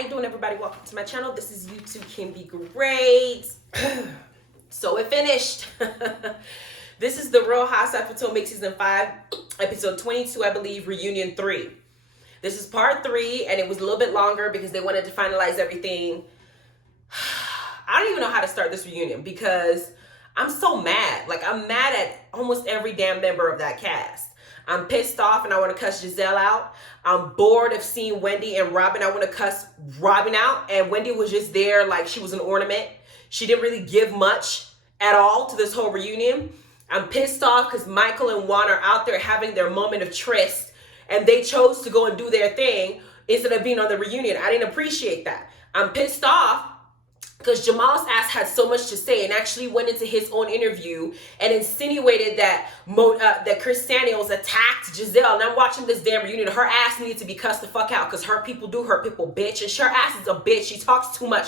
you doing, everybody? Welcome to my channel. This is You Too Can Be Great. So it finished. This is the Real Housewives of Potomac season 5, episode 22, I believe, reunion 3. This is part 3, and it was a little bit longer because they wanted to finalize everything. I don't even know how to start this reunion because I'm so mad. Like, I'm mad at almost every damn member of that cast. I'm pissed off and I want to cuss Giselle out. I'm bored of seeing Wendy and Robin. I want to cuss Robin out. And Wendy was just there like she was an ornament. She didn't really give much at all to this whole reunion. I'm pissed off because Michael and Juan are out there having their moment of tryst. And they chose to go and do their thing instead of being on the reunion. I didn't appreciate that. I'm pissed off because Jamal's ass had so much to say and actually went into his own interview and insinuated that that Chris Daniels attacked Giselle. And I'm watching this damn reunion. Her ass needed to be cussed the fuck out because hurt people do hurt people, bitch. And her ass is a bitch. She talks too much.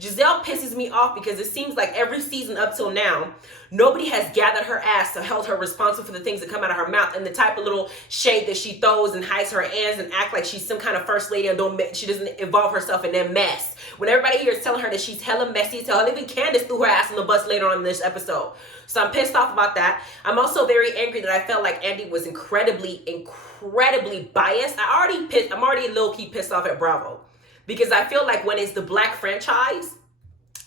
Giselle pisses me off because it seems like every season up till now, nobody has gathered her ass and held her responsible for the things that come out of her mouth and the type of little shade that she throws and hides her hands and act like she's some kind of first lady and she doesn't involve herself in that mess. When everybody here is telling her that she's hella messy, even Candace threw her ass on the bus later on in this episode. So I'm pissed off about that. I'm also very angry that I felt like Andy was incredibly biased. I'm already low-key pissed off at Bravo. Because I feel like when it's the black franchise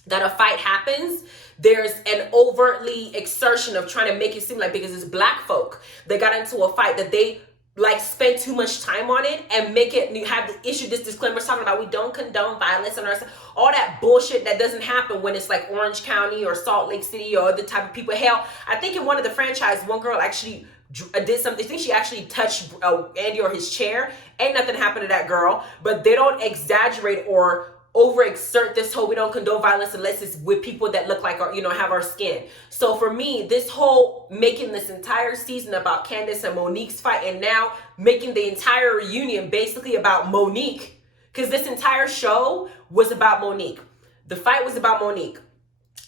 that a fight happens, there's an overtly exertion of trying to make it seem like because it's black folk that got into a fight that they like spend too much time on it and make it, you have to issue this disclaimer talking about we don't condone violence and all that bullshit that doesn't happen when it's like Orange County or Salt Lake City or other type of people. Hell, I think in one of the franchise, one girl actually did something. I think she actually touched Andy or his chair. Ain't nothing happened to that girl, but they don't exaggerate or overexert this whole we don't condone violence unless it's with people that look like our, have our skin. So for me, this whole making this entire season about Candace and Monique's fight and now making the entire reunion basically about Monique, because this entire show was about Monique. The fight was about Monique.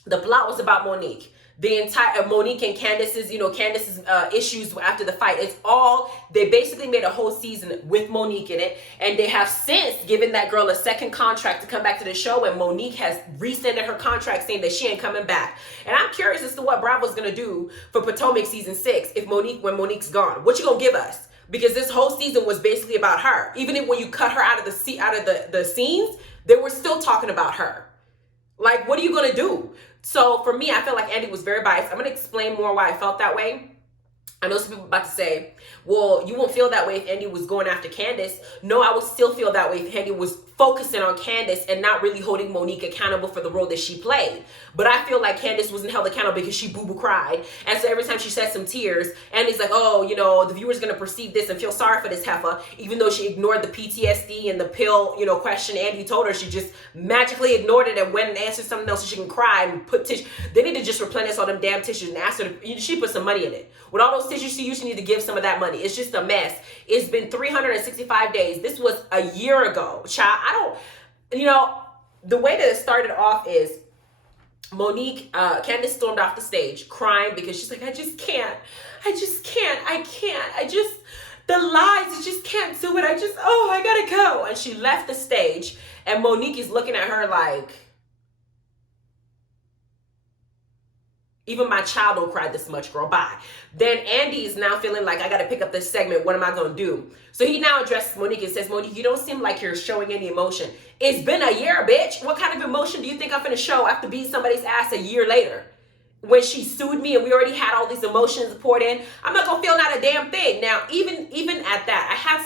The plot was about Monique. The entire Monique and Candace's, Candace's issues after the fight. It's all, they basically made a whole season with Monique in it. And they have since given that girl a second contract to come back to the show. And Monique has rescinded her contract saying that she ain't coming back. And I'm curious as to what Bravo's going to do for Potomac season 6 when Monique's gone. What you going to give us? Because this whole season was basically about her. Even if when you cut her out of the scenes, they were still talking about her. Like, what are you going to do? So for me, I feel like Andy was very biased. I'm going to explain more why I felt that way. I know some people are about to say, well, you won't feel that way if Andy was going after Candace. No, I would still feel that way if Andy was focusing on Candace and not really holding Monique accountable for the role that she played. But I feel like Candace wasn't held accountable because she boo-boo cried. And so every time she shed some tears, Andy's like, oh, the viewer's going to perceive this and feel sorry for this heifer. Even though she ignored the PTSD and the pill, question Andy told her, she just magically ignored it and went and answered something else so she can cry and put tissue. They need to just replenish all them damn tissues and ask her she put some money in it. With all those tissues she used, she need to give some of that money. It's just a mess. It's been 365 days. This was a year ago. Child, the way that it started off is Monique, Candace stormed off the stage crying because she's like, I can't, the lies, I just can't do it. I gotta go. And she left the stage and Monique is looking at her like, even my child don't cry this much, girl, bye. Then Andy is now feeling like, I got to pick up this segment. What am I going to do? So he now addresses Monique and says, Monique, you don't seem like you're showing any emotion. It's been a year, bitch. What kind of emotion do you think I'm going to show after beating somebody's ass a year later? When she sued me and we already had all these emotions poured in, I'm not going to feel not a damn thing. Now, even at that, I had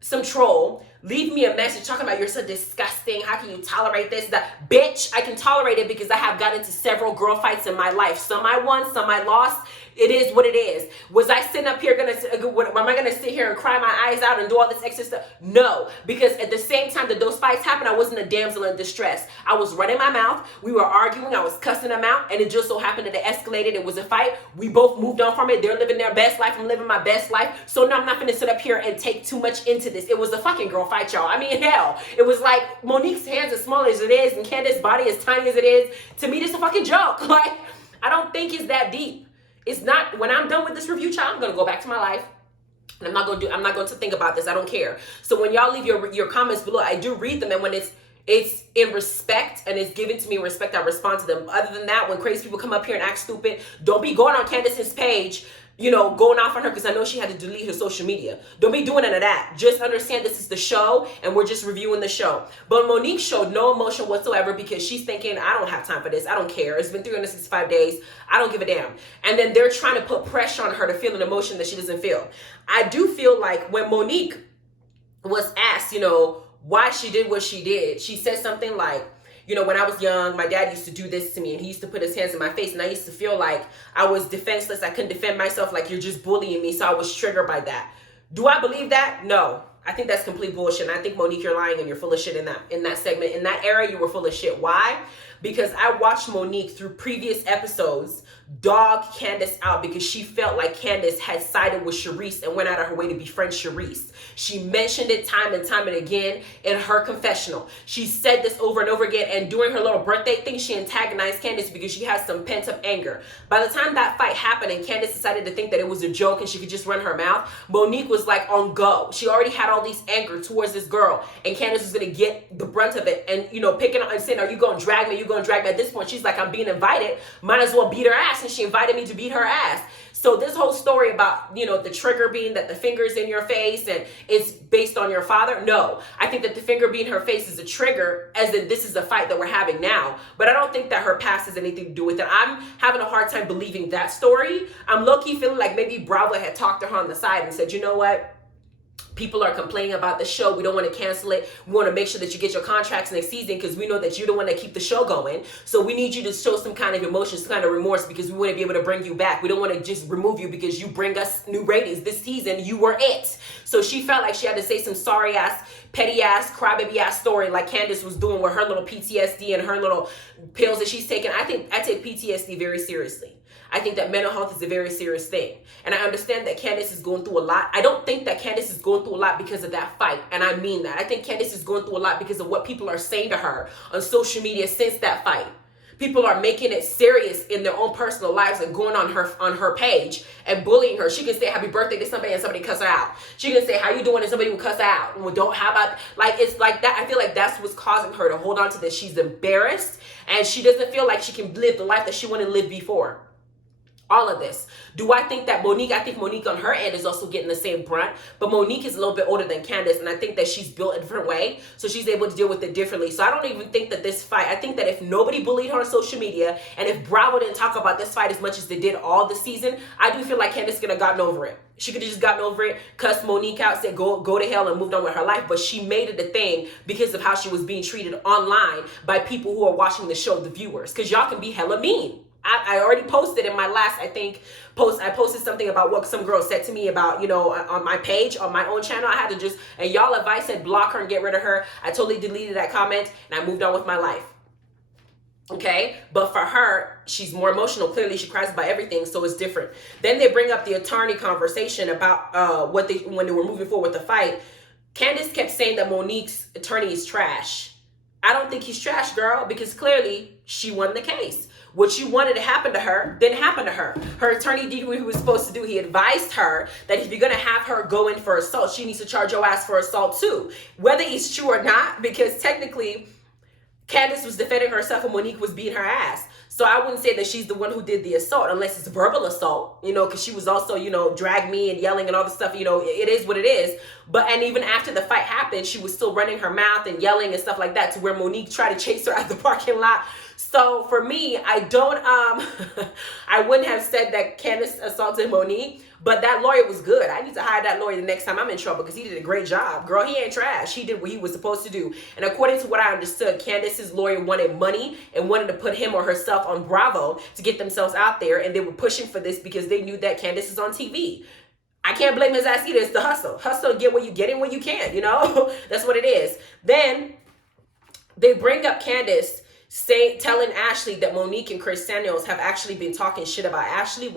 some troll leave me a message talking about you're so disgusting. How can you tolerate this? That bitch, I can tolerate it because I have got into several girl fights in my life. Some I won, some I lost. It is what it is. Was I sitting up here am I gonna sit here and cry my eyes out and do all this extra stuff? No, because at the same time that those fights happened, I wasn't a damsel in distress. I was running my mouth. We were arguing. I was cussing them out, and it just so happened that it escalated. It was a fight. We both moved on from it. They're living their best life. I'm living my best life. So now I'm not gonna sit up here and take too much into this. It was a fucking girl fight, y'all. I mean, hell, it was like Monique's hands as small as it is, and Candace's body as tiny as it is. To me, this is a fucking joke. Like, I don't think it's that deep. It's not. When I'm done with this review, child, I'm gonna go back to my life. And I'm not going to think about this. I don't care. So when y'all leave your comments below, I do read them, and when it's in respect and it's given to me in respect, I respond to them. Other than that, when crazy people come up here and act stupid, don't be going on Candace's page, going off on her, because I know she had to delete her social media. Don't be doing none of that. Just understand this is the show, and we're just reviewing the show. But Monique showed no emotion whatsoever, because she's thinking, I don't have time for this. I don't care. It's been 365 days. I don't give a damn. And then they're trying to put pressure on her to feel an emotion that she doesn't feel. I do feel like when Monique was asked, why she did what she did, she said something like, when I was young, my dad used to do this to me, and he used to put his hands in my face, and I used to feel like I was defenseless. I couldn't defend myself, like, you're just bullying me, so I was triggered by that. Do I believe that? No. I think that's complete bullshit, and I think, Monique, you're lying, and you're full of shit in that segment. In that era, you were full of shit. Why? Because I watched Monique through previous episodes dog Candace out, because she felt like Candace had sided with Charisse and went out of her way to befriend Charisse. She mentioned it time and time and again in her confessional. She said this over and over again, and during her little birthday thing, she antagonized Candace because she has some pent-up anger. By the time that fight happened and Candace decided to think that it was a joke and she could just run her mouth, Monique was like on go. She already had all these anger towards this girl, and Candace was going to get the brunt of it and, picking on and saying, are you going to drag me? At this point, she's like, I'm being invited. Might as well beat her ass. And she invited me to beat her ass. So this whole story about, the trigger being that the finger's in your face and it's based on your father. No, I think that the finger being in her face is a trigger, as in this is the fight that we're having now. But I don't think that her past has anything to do with it. I'm having a hard time believing that story. I'm low-key feeling like maybe Bravo had talked to her on the side and said, you know what? People are complaining about the show. We don't want to cancel it. We want to make sure that you get your contracts next season, because we know that you're the one that keep the show going. So we need you to show some kind of emotion, some kind of remorse, because we want to be able to bring you back. We don't want to just remove you because you bring us new ratings. This season, you were it. So she felt like she had to say some sorry ass, petty ass, crybaby ass story like Candace was doing with her little PTSD and her little pills that she's taking. I take PTSD very seriously. I think that mental health is a very serious thing. And I understand that Candace is going through a lot. I don't think that Candace is going through a lot because of that fight. And I mean that. I think Candace is going through a lot because of what people are saying to her on social media since that fight. People are making it serious in their own personal lives and going on her page and bullying her. She can say happy birthday to somebody and somebody cuss her out. She can say how you doing and somebody will cuss her out. And how about, it's like that. I feel like that's what's causing her to hold on to this. She's embarrassed, and she doesn't feel like she can live the life that she wanted to live before. All of this. Do I think that Monique on her end is also getting the same brunt, but Monique is a little bit older than Candace, and I think that she's built a different way, so she's able to deal with it differently. So I don't even think that this fight, I think that if nobody bullied her on social media, and if Bravo didn't talk about this fight as much as they did all the season, I do feel like Candace could have gotten over it. She could have just gotten over it, cussed Monique out, said go to hell, and moved on with her life. But she made it a thing because of how she was being treated online by people who are watching the show, the viewers, because y'all can be hella mean. I already posted in my last, post, I posted something about what some girl said to me about, on my page, on my own channel. I had to just, and y'all advice said block her and get rid of her. I totally deleted that comment, and I moved on with my life. Okay, but for her, she's more emotional. Clearly, she cries about everything, so it's different. Then they bring up the attorney conversation about when they were moving forward with the fight. Candace kept saying that Monique's attorney is trash. I don't think he's trash, girl, because clearly she won the case. What you wanted to happen to her didn't happen to her. Her attorney did what he was supposed to do. He advised her that if you're going to have her go in for assault, she needs to charge your ass for assault too. Whether it's true or not, because technically Candace was defending herself and Monique was beating her ass. So I wouldn't say that she's the one who did the assault unless it's verbal assault, because she was also, drag me and yelling and all the stuff, it is what it is. And even after the fight happened, she was still running her mouth and yelling and stuff like that, to where Monique tried to chase her out the parking lot. So for me, I wouldn't have said that Candace assaulted Monique, but that lawyer was good. I need to hire that lawyer the next time I'm in trouble, because he did a great job. Girl, he ain't trash. He did what he was supposed to do. And according to what I understood, Candace's lawyer wanted money and wanted to put him or herself on Bravo to get themselves out there. And they were pushing for this because they knew that Candace is on TV. I can't blame his ass either. It's the hustle. Hustle, get what you get in when you can, That's what it is. Then they bring up Candace telling Ashley that Monique and Chris Samuels have actually been talking shit about Ashley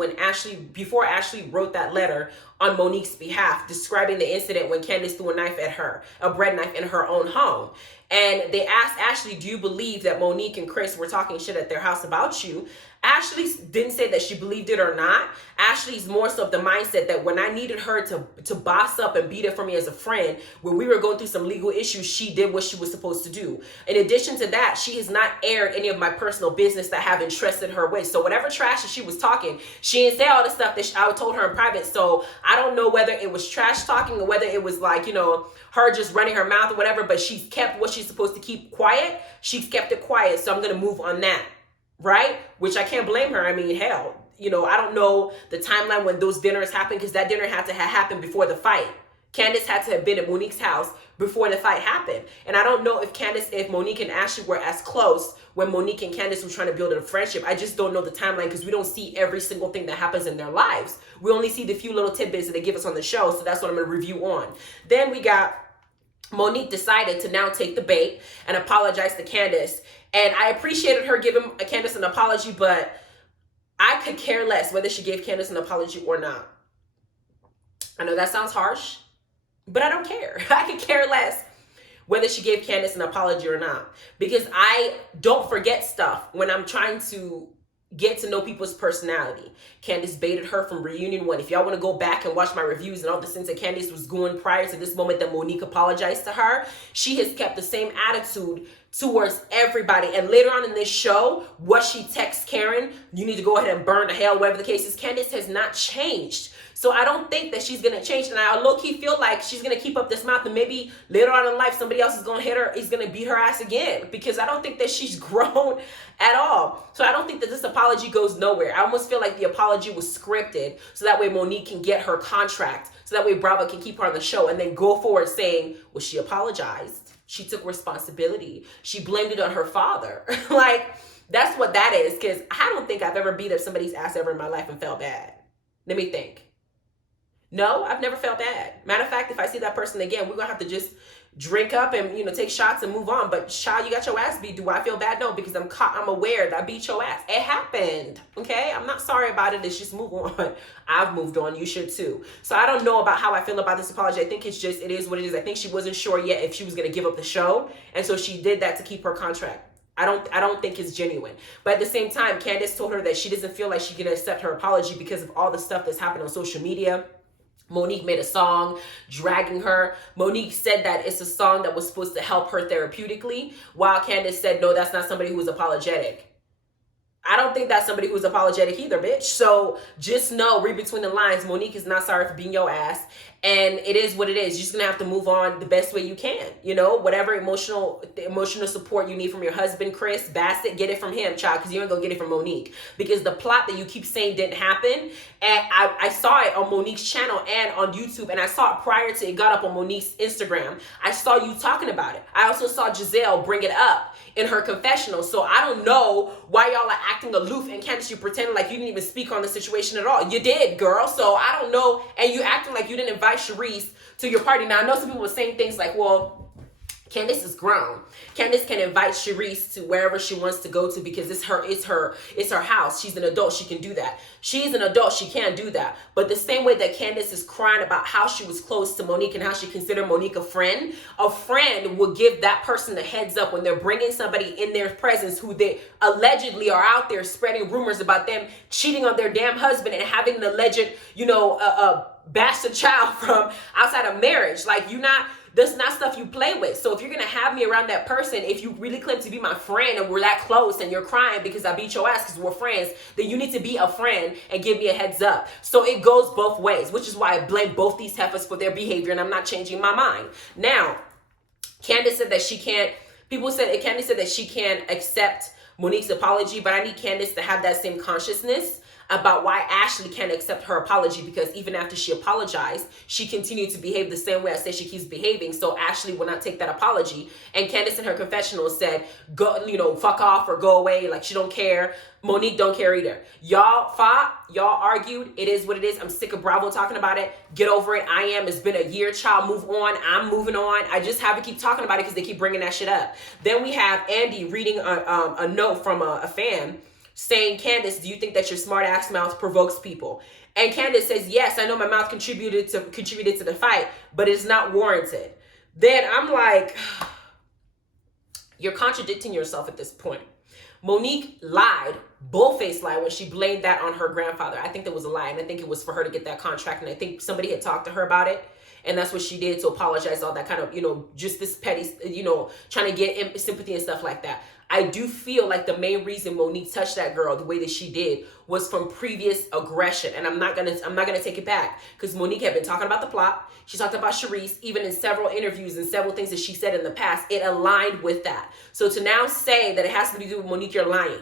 before Ashley wrote that letter on Monique's behalf, describing the incident when Candace threw a knife at her, a bread knife in her own home. And they asked Ashley, do you believe that Monique and Chris were talking shit at their house about you? Ashley didn't say that she believed it or not. Ashley's more so of the mindset that when I needed her to boss up and be there for me as a friend, when we were going through some legal issues, she did what she was supposed to do. In addition to that, she has not aired any of my personal business that have entrusted her with. So whatever trash that she was talking, she didn't say all the stuff that I told her in private. So I don't know whether it was trash talking or whether it was like, you know, her just running her mouth or whatever, but she's kept what she's supposed to keep quiet. She's kept it quiet. So I'm going to move on that. Right? Which I can't blame her. I mean, hell, you know, I don't know the timeline when those dinners happened, because that dinner had to have happened before the fight. Candace had to have been at Monique's house before the fight happened. And I don't know if Monique and Ashley were as close when Monique and Candace were trying to build a friendship. I just don't know the timeline, because we don't see every single thing that happens in their lives. We only see the few little tidbits that they give us on the show. So that's what I'm going to review on. Then we got Monique decided to now take the bait and apologize to Candace. And I appreciated her giving Candace an apology, but I could care less whether she gave Candace an apology or not. I know that sounds harsh, but I don't care. I could care less whether she gave Candace an apology or not, because I don't forget stuff when I'm trying to get to know people's personality. Candace baited her from reunion 1. If y'all want to go back and watch my reviews and all the things that Candace was doing prior to this moment that Monique apologized to her, she has kept the same attitude towards everybody. And later on in this show, what she texts Karen, you need to go ahead and burn to hell, whatever the case is, Candace has not changed. So I don't think that she's going to change. And I low-key feel like she's going to keep up this mouth, and maybe later on in life, somebody else is going to hit her, is going to beat her ass again, because I don't think that she's grown at all. So I don't think that this apology goes nowhere. I almost feel like the apology was scripted so that way Monique can get her contract, so that way Bravo can keep her on the show and then go forward saying, well, she apologized. She took responsibility. She blamed it on her father. Like, that's what that is, because I don't think I've ever beat up somebody's ass ever in my life and felt bad. Let me think. No, I've never felt bad. Matter of fact, if I see that person again, we're going to have to just drink up and, you know, take shots and move on. But child, you got your ass beat. Do I feel bad? No, because I'm aware that I beat your ass. It happened. Okay? I'm not sorry about it. It's just move on. I've moved on. You should too. So I don't know about how I feel about this apology. I think it's just, it is what it is. I think she wasn't sure yet if she was going to give up the show. And so she did that to keep her contract. I don't think it's genuine. But at the same time, Candace told her that she doesn't feel like she can accept her apology because of all the stuff that's happened on social media. Monique made a song dragging her. Monique said that it's a song that was supposed to help her therapeutically, while Candace said, no, that's not somebody who is apologetic. I don't think that's somebody who's apologetic either, bitch. So just know, read between the lines, Monique is not sorry for being your ass. And it is what it is. You're just going to have to move on the best way you can. You know, whatever emotional support you need from your husband, Chris Bassett, get it from him, child, because you ain't going to get it from Monique. Because the plot that you keep saying didn't happen, and I saw it on Monique's channel and on YouTube, and I saw it prior to it got up on Monique's Instagram. I saw you talking about it. I also saw Giselle bring it up in her confessional. So I don't know why y'all are acting aloof, and Candace, you pretending like you didn't even speak on the situation at all. You did, girl. So I don't know. And you acting like you didn't invite Sharice to your party. Now I know some people were saying things like, well, Candace is grown. Candace can invite Sharice to wherever she wants to go to because it's her house. She's an adult. She can do that. She's an adult. She can't do that. But the same way that Candace is crying about how she was close to Monique and how she considered Monique a friend will give that person a heads up when they're bringing somebody in their presence who they allegedly are out there spreading rumors about them cheating on their damn husband and having an alleged, bastard child from outside of marriage. Like, that's not stuff you play with. So if you're going to have me around that person, if you really claim to be my friend and we're that close and you're crying because I beat your ass because we're friends, then you need to be a friend and give me a heads up. So it goes both ways, which is why I blame both these heifers for their behavior, and I'm not changing my mind. Now, Candace said that Candace said that she can't accept Monique's apology, but I need Candace to have that same consciousness about why Ashley can't accept her apology, because even after she apologized, she continued to behave the same way I said she keeps behaving. So Ashley will not take that apology. And Candace in her confessional said, go, fuck off or go away. Like, she don't care. Monique don't care either. Y'all fought. Y'all argued. It is what it is. I'm sick of Bravo talking about it. Get over it. It's been a year, child. Move on. I'm moving on. I just have to keep talking about it because they keep bringing that shit up. Then we have Andy reading a note from a fan saying, Candace, do you think that your smart ass mouth provokes people? And Candace says, yes, I know my mouth contributed to the fight, but it's not warranted. Then I'm like, you're contradicting yourself at this point. Monique lied, bull-faced lie, when she blamed that on her grandfather. I think that was a lie, and I think it was for her to get that contract, and I think somebody had talked to her about it, and that's what she did to apologize, all that kind of, just this petty, trying to get sympathy and stuff like that. I do feel like the main reason Monique touched that girl the way that she did was from previous aggression, and I'm not gonna take it back, because Monique had been talking about the plot. She talked about Sharice, even in several interviews and several things that she said in the past. It aligned with that. So to now say that it has to do with Monique, you're lying.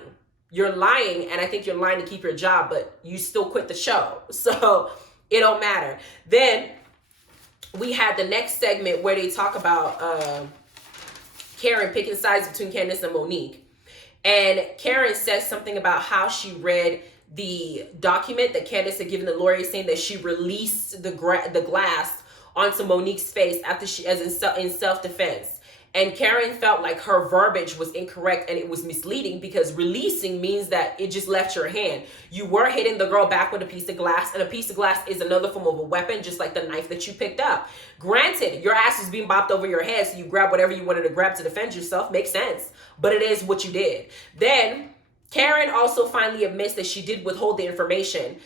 You're lying, and I think you're lying to keep your job, but you still quit the show, so it don't matter. Then we had the next segment where they talk about Karen picking sides between Candace and Monique. And Karen says something about how she read the document that Candace had given the lawyer, saying that she released the glass onto Monique's face after in self-defense. And Karen felt like her verbiage was incorrect and it was misleading, because releasing means that it just left your hand. You were hitting the girl back with a piece of glass, and a piece of glass is another form of a weapon, just like the knife that you picked up. Granted, your ass was being bopped over your head, so you grab whatever you wanted to grab to defend yourself. Makes sense. But it is what you did. Then Karen also finally admits that she did withhold the information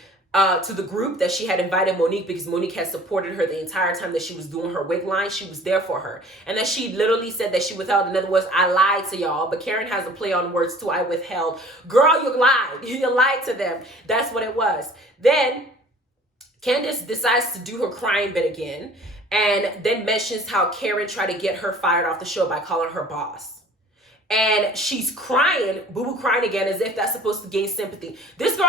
to the group that she had invited Monique, because Monique had supported her the entire time that she was doing her wig line. She was there for her. And that she literally said that she withheld. In other words, I lied to y'all. But Karen has a play on words too. I withheld. Girl, you lied. You lied to them. That's what it was. Then Candace decides to do her crying bit again, and then mentions how Karen tried to get her fired off the show by calling her boss. And she's crying, boo-boo crying again, as if that's supposed to gain sympathy. This girl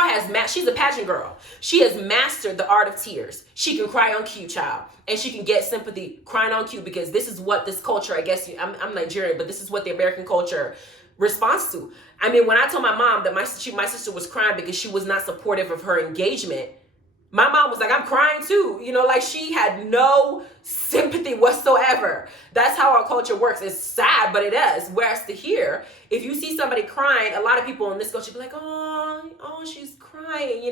she's a pageant girl. She has mastered the art of tears. She can cry on cue, child. And she can get sympathy crying on cue, because this is what this culture, I guess, I'm Nigerian, but this is what the American culture responds to. I mean, when I told my mom that my sister was crying because she was not supportive of her engagement, my mom was like, I'm crying too. Like she had no sympathy whatsoever. That's how our culture works. It's sad, but it is. Whereas to here, if you see somebody crying, a lot of people in this culture be like, oh, she's crying.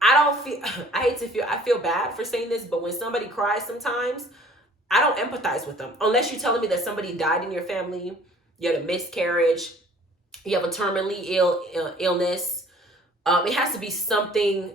I feel bad for saying this, but when somebody cries sometimes, I don't empathize with them. Unless you're telling me that somebody died in your family, you had a miscarriage, you have a terminally ill illness. It has to be something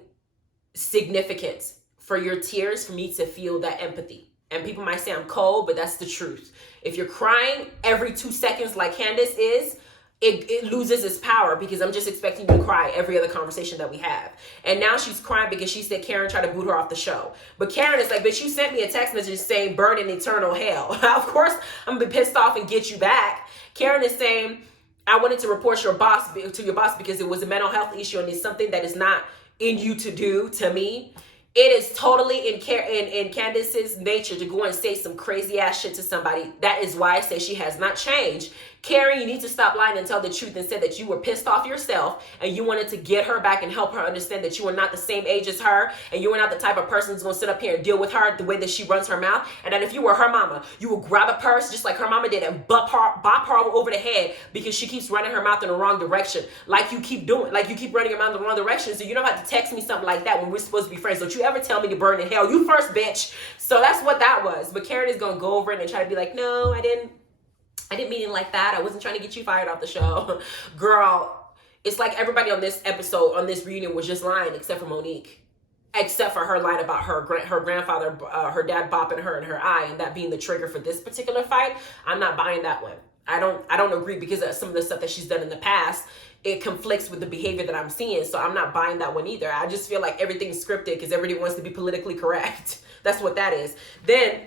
significant for your tears for me to feel that empathy. And people might say I'm cold, but that's the truth. If you're crying every 2 seconds like Candace is, it loses its power, because I'm just expecting you to cry every other conversation that we have. And now she's crying because she said Karen tried to boot her off the show. But Karen is like, bitch, you sent me a text message saying burn in eternal hell. Of course I'm gonna be pissed off and get you back. Karen is saying, I wanted to report your boss because it was a mental health issue, and it's something that is not in you to do to me. It is totally in Candace's nature to go and say some crazy ass shit to somebody. That is why I say she has not changed. Karen, you need to stop lying and tell the truth, and say that you were pissed off yourself and you wanted to get her back and help her understand that you are not the same age as her, and you are not the type of person who's going to sit up here and deal with her the way that she runs her mouth. And that if you were her mama, you would grab a purse just like her mama did and bop her over the head because she keeps running her mouth in the wrong direction, like you keep doing. Like you keep running your mouth in the wrong direction, so you don't have to text me something like that when we're supposed to be friends. Don't you ever tell me to burn in hell. You first, bitch. So that's what that was. But Karen is going to go over it and try to be like, no, I didn't mean it like that. I wasn't trying to get you fired off the show. Girl, it's like everybody on this episode, on this reunion, was just lying except for Monique. Except for her line about her grandfather, her dad bopping her in her eye, and that being the trigger for this particular fight. I'm not buying that one. I don't agree, because of some of the stuff that she's done in the past. It conflicts with the behavior that I'm seeing, so I'm not buying that one either. I just feel like everything's scripted because everybody wants to be politically correct. That's what that is. Then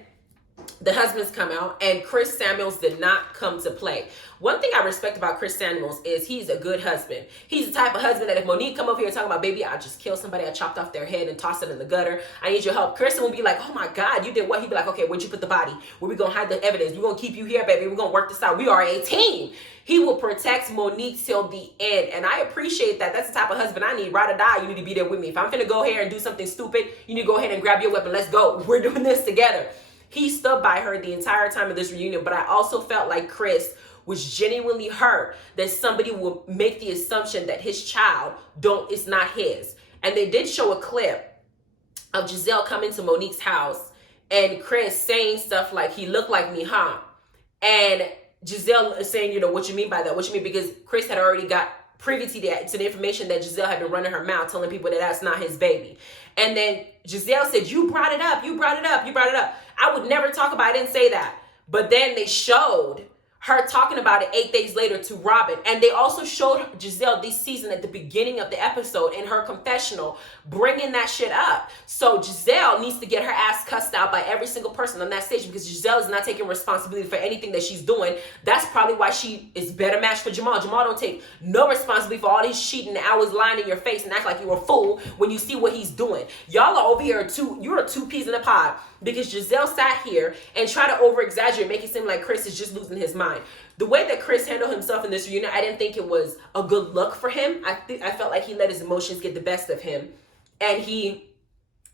the husbands come out, and Chris Samuels did not come to play. One thing I respect about Chris Samuels is he's a good husband. He's the type of husband that if Monique come over here talking about, baby, I just killed somebody, I chopped off their head and tossed it in the gutter, I need your help, Kristen will be like, oh my God, you did what? He'd be like, okay, where'd you put the body? Where we gonna hide the evidence? We're gonna keep you here, baby. We're gonna work this out. We are a team. He will protect Monique till the end. And I appreciate that. That's the type of husband I need. Ride or die, you need to be there with me. If I'm finna go here and do something stupid, you need to go ahead and grab your weapon. Let's go. We're doing this together. He stood by her the entire time of this reunion, but I also felt like Chris was genuinely hurt that somebody will make the assumption that his child it's not his. And they did show a clip of Giselle coming to Monique's house and Chris saying stuff like, he looked like me, huh? And Giselle is saying, you know, what you mean by that? What you mean? Because Chris had already got privy to the information that Giselle had been running her mouth, telling people that that's not his baby. And then Giselle said, you brought it up, you brought it up, you brought it up. I would never talk about it, I didn't say that. But then they showed her talking about it 8 days later to Robin. And they also showed Giselle this season at the beginning of the episode in her confessional, bringing that shit up. So Giselle needs to get her ass cussed out by every single person on that stage, because Giselle is not taking responsibility for anything that she's doing. That's probably why she is better matched for Jamal. Jamal don't take no responsibility for all these cheating and hours lying in your face and act like you're a fool when you see what he's doing. Y'all are over here you're two peas in a pod, because Giselle sat here and tried to over-exaggerate, make it seem like Chris is just losing his mind. The way that Chris handled himself in this reunion, I didn't think it was a good look for him. I felt like he let his emotions get the best of him, and he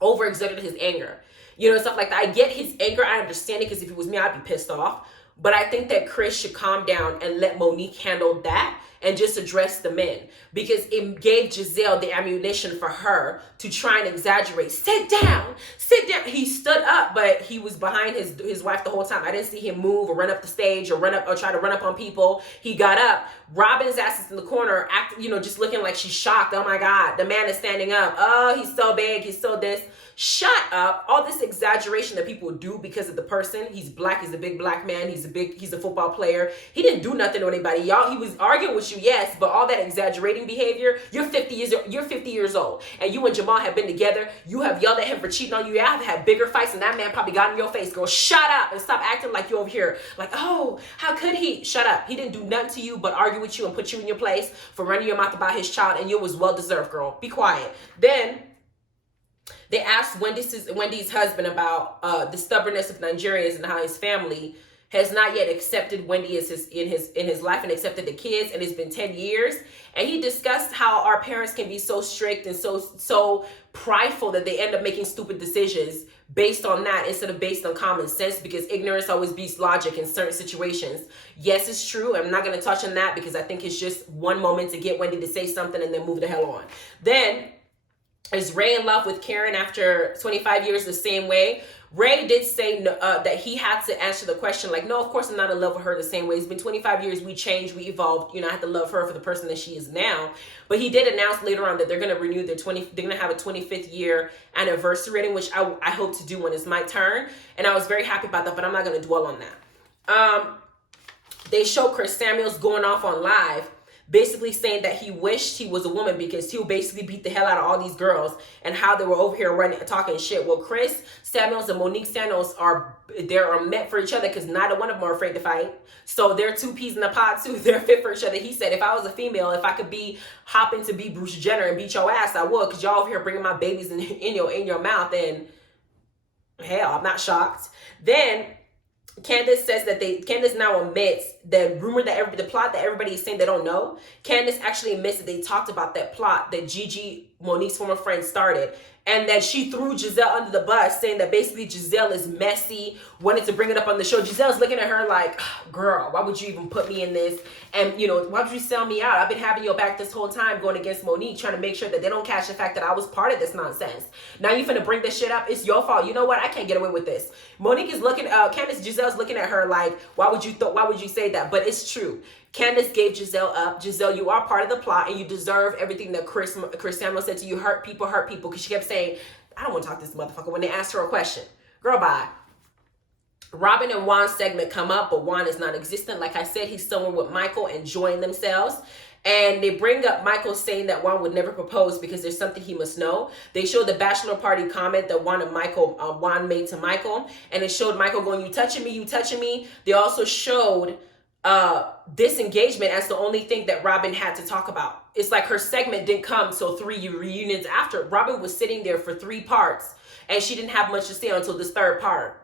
over-exerted his anger. You know, stuff like that. I get his anger. I understand it, because if it was me, I'd be pissed off. But I think that Chris should calm down and let Monique handle that and just address the men, because it gave Giselle the ammunition for her to try and exaggerate. Sit down, sit down. He stood up, but he was behind his wife the whole time. I didn't see him move or run up the stage or try to run up on people. He got up. Robin's ass is in the corner, just looking like she's shocked. Oh my God, the man is standing up. Oh, he's so big, he's so this. Shut up. All this exaggeration that people do because of the person. He's black, he's a big black man, he's a football player. He didn't do nothing to anybody. Y'all, he was arguing with you, yes, but all that exaggerating behavior, you're 50 years old. And you and Jamal have been together. You have yelled at him for cheating on you. You have had bigger fights, and that man probably got in your face. Girl, shut up and stop acting like you're over here. Like, oh, how could he? Shut up. He didn't do nothing to you but argue with you and put you in your place for running your mouth about his child, and you was well deserved, girl. Be quiet. Then they asked Wendy's husband about the stubbornness of Nigerians and how his family has not yet accepted Wendy as in his life and accepted the kids, and it's been 10 years. And he discussed how our parents can be so strict and so prideful that they end up making stupid decisions based on that instead of based on common sense, because ignorance always beats logic in certain situations. Yes, it's true. I'm not going to touch on that because I think it's just one moment to get Wendy to say something and then move the hell on. Then, is Ray in love with Karen after 25 years the same way? Ray did say that he had to answer the question like, no, of course I'm not in love with her the same way. It's been 25 years. We changed. We evolved. I had to love her for the person that she is now. But he did announce later on that they're going to renew they're going to have a 25th year anniversary rating, which I hope to do when it's my turn. And I was very happy about that, but I'm not going to dwell on that. They show Chris Samuels going off on live, basically saying that he wished he was a woman because he'll basically beat the hell out of all these girls, and how they were over here talking shit. Well, Chris Samuels and Monique Samuels are meant for each other, because neither one of them are afraid to fight. So they're two peas in a pod too. They're fit for each other. He said, if I was a female, if I could hop to be Bruce Jenner and beat your ass, I would, because y'all over here bringing my babies in your mouth, and hell, I'm not shocked. Then Candace says that Candace now admits the plot that everybody is saying they don't know. Candace actually admits that they talked about that plot that Gigi, Monique's former friend, started, and that she threw Giselle under the bus, saying that basically Giselle is messy, wanted to bring it up on the show. Giselle's looking at her like, girl, why would you even put me in this? And, why would you sell me out? I've been having your back this whole time, going against Monique, trying to make sure that they don't catch the fact that I was part of this nonsense. Now you finna bring this shit up? It's your fault. You know what? I can't get away with this. Monique is looking, Giselle's looking at her like, why would you say that? But it's true. Candace gave Giselle up. Giselle, you are part of the plot, and you deserve everything that Chris Samuel said to you. Hurt people, because she kept saying, I don't want to talk to this motherfucker when they asked her a question. Girl, bye. Robin and Juan's segment come up, but Juan is non-existent. Like I said, he's somewhere with Michael enjoying themselves. And they bring up Michael saying that Juan would never propose because there's something he must know. They showed the bachelor party comment that Juan made to Michael. And it showed Michael going, you touching me, you touching me. They also showed disengagement as the only thing that Robin had to talk about. It's like her segment didn't come till 3 reunions after. Robin was sitting there for 3 parts, and she didn't have much to say until this 3rd part.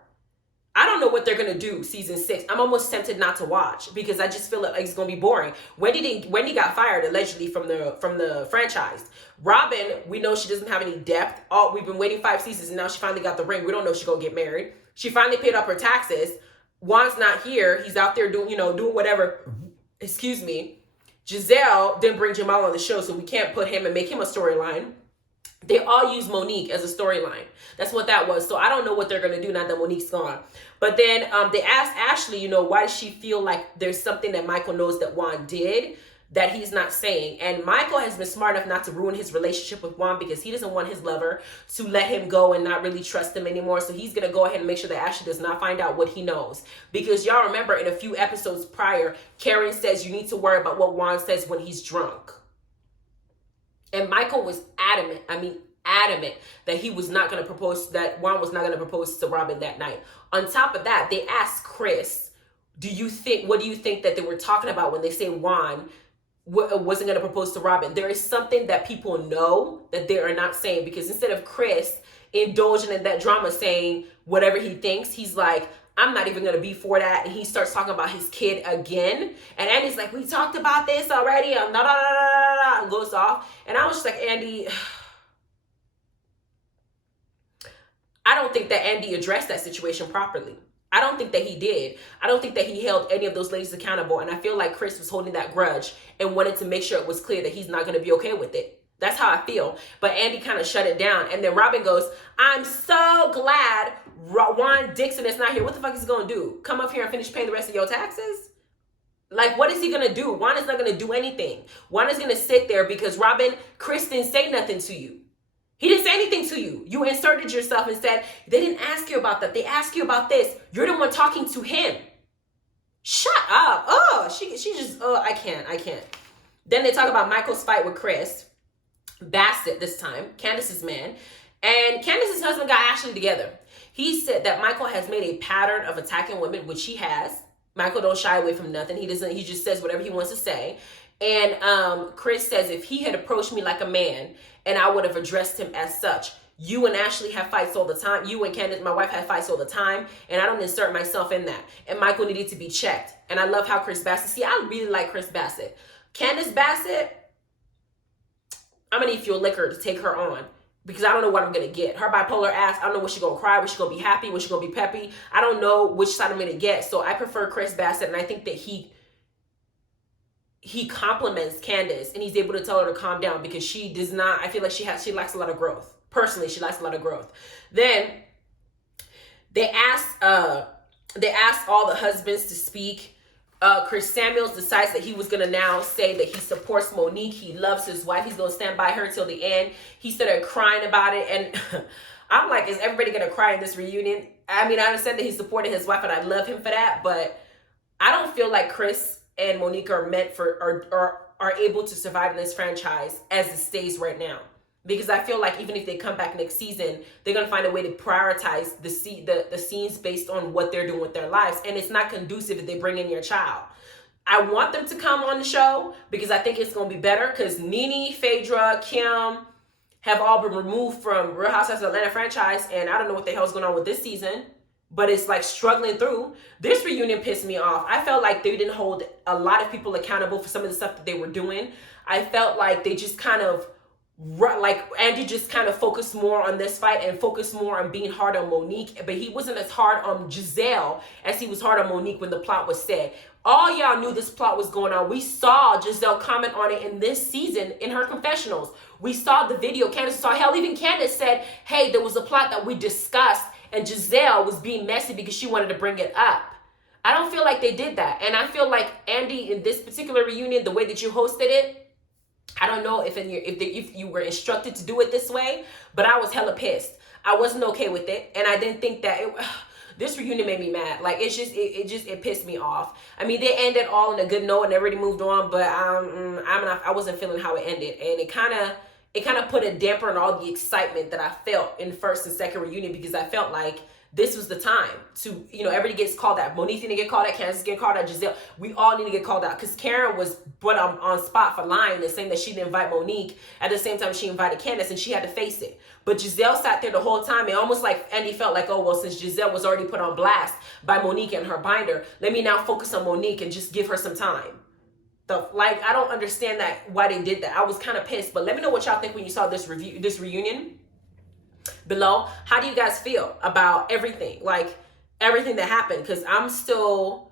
I don't know what they're gonna do season 6. I'm almost tempted not to watch because I just feel like it's gonna be boring. Wendy got fired allegedly from the franchise. Robin, we know she doesn't have any depth. We've been waiting 5 seasons, and now she finally got the ring. We don't know if she's gonna get married. She finally paid up her taxes. Juan's not here. He's out there doing whatever. Excuse me. Giselle didn't bring Jamal on the show, so we can't put him and make him a storyline. They all use Monique as a storyline. That's what that was. So I don't know what they're going to do now that Monique's gone. But then they asked Ashley, why does she feel like there's something that Michael knows that Juan did that he's not saying? And Michael has been smart enough not to ruin his relationship with Juan because he doesn't want his lover to let him go and not really trust him anymore. So he's going to go ahead and make sure that Ashley does not find out what he knows. Because y'all remember in a few episodes prior, Karen says you need to worry about what Juan says when he's drunk. And Michael was adamant that he was not going to propose, that Juan was not going to propose to Robin that night. On top of that, they asked Chris, what do you think that they were talking about when they say Juan wasn't going to propose to Robin? There is something that people know that they are not saying, because instead of Chris indulging in that drama saying whatever he thinks, he's like, I'm not even going to be for that. And he starts talking about his kid again. And Andy's like, we talked about this already. And goes off. And I was just like, Andy, I don't think that Andy addressed that situation properly. I don't think that he did. I don't think that he held any of those ladies accountable. And I feel like Chris was holding that grudge and wanted to make sure it was clear that he's not going to be okay with it. That's how I feel. But Andy kind of shut it down. And then Robin goes, I'm so glad Juan Dixon is not here. What the fuck is he going to do? Come up here and finish paying the rest of your taxes? Like, what is he going to do? Juan is not going to do anything. Juan is going to sit there because Chris didn't say nothing to you. He didn't say anything to you. You inserted yourself and said, they didn't ask you about that. They asked you about this. You're the one talking to him. Shut up. Oh, she just, I can't. Then they talk about Michael's fight with Chris Bassett this time, Candace's man. And Candace's husband got Ashley together. He said that Michael has made a pattern of attacking women, which he has. Michael don't shy away from nothing. He just says whatever he wants to say. And Chris says, if he had approached me like a man and I would have addressed him as such, you and Ashley have fights all the time. You and Candace, my wife, have fights all the time. And I don't insert myself in that. And Michael needed to be checked. And I love how Chris Bassett, see, I really like Chris Bassett. Candace Bassett, I'm going to need fuel liquor to take her on. Because I don't know what I'm going to get. Her bipolar ass, I don't know what she's going to cry, what she's going to be happy, what she's going to be peppy. I don't know which side I'm going to get. So I prefer Chris Bassett. And I think that he compliments Candace and he's able to tell her to calm down because she does not, I feel like she lacks a lot of growth. Personally, she lacks a lot of growth. Then they asked all the husbands to speak. Chris Samuels decides that he was going to now say that he supports Monique. He loves his wife. He's going to stand by her till the end. He started crying about it. And I'm like, is everybody going to cry in this reunion? I mean, I understand that he supported his wife and I love him for that. But I don't feel like Chris and Monique are meant for, or are able to survive in this franchise as it stays right now. Because I feel like even if they come back next season, they're going to find a way to prioritize the scenes based on what they're doing with their lives. And it's not conducive if they bring in your child. I want them to come on the show because I think it's going to be better because Nene, Phaedra, Kim have all been removed from Real Housewives of Atlanta franchise. And I don't know what the hell's going on with this season, but it's like struggling through. This reunion pissed me off. I felt like they didn't hold a lot of people accountable for some of the stuff that they were doing. I felt like they just kind of, like Andy just kind of focused more on this fight and focused more on being hard on Monique, but he wasn't as hard on Giselle as he was hard on Monique when the plot was said. All y'all knew this plot was going on. We saw Giselle comment on it in this season in her confessionals. We saw the video. Candace saw, hell, even Candace said, hey, there was a plot that we discussed and Giselle was being messy because she wanted to bring it up. I don't feel like they did that. And I feel like Andy, in this particular reunion, the way that you hosted it, I don't know if you were instructed to do it this way, but I was hella pissed. I wasn't okay with it, and I didn't think that this reunion made me mad. Like it pissed me off. I mean, they ended all on a good note and everybody moved on, but I wasn't feeling how it ended, and it kind of put a damper on all the excitement that I felt in first and second reunion because I felt like this was the time to, everybody gets called out. Monique didn't get called out. Candace get called out. Giselle. We all need to get called out because Karen was put on spot for lying and saying that she didn't invite Monique. At the same time, she invited Candace and she had to face it. But Giselle sat there the whole time and almost like Andy felt like, oh, well, since Giselle was already put on blast by Monique and her binder, let me now focus on Monique and just give her some time. I don't understand why they did that. I was kind of pissed. But let me know what y'all think when you saw this reunion. Below, how do you guys feel about everything that happened? Because I'm still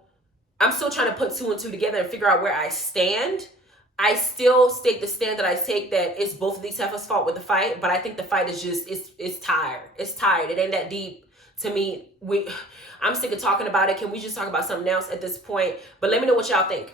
trying to put two and two together and figure out where I stand. I still state the stand that I take that it's both of these heifers' fault with the fight, but I think the fight is just, it's tired. It's tired. It ain't that deep to me. I'm sick of talking about it. Can we just talk about something else at this point? But let me know what y'all think.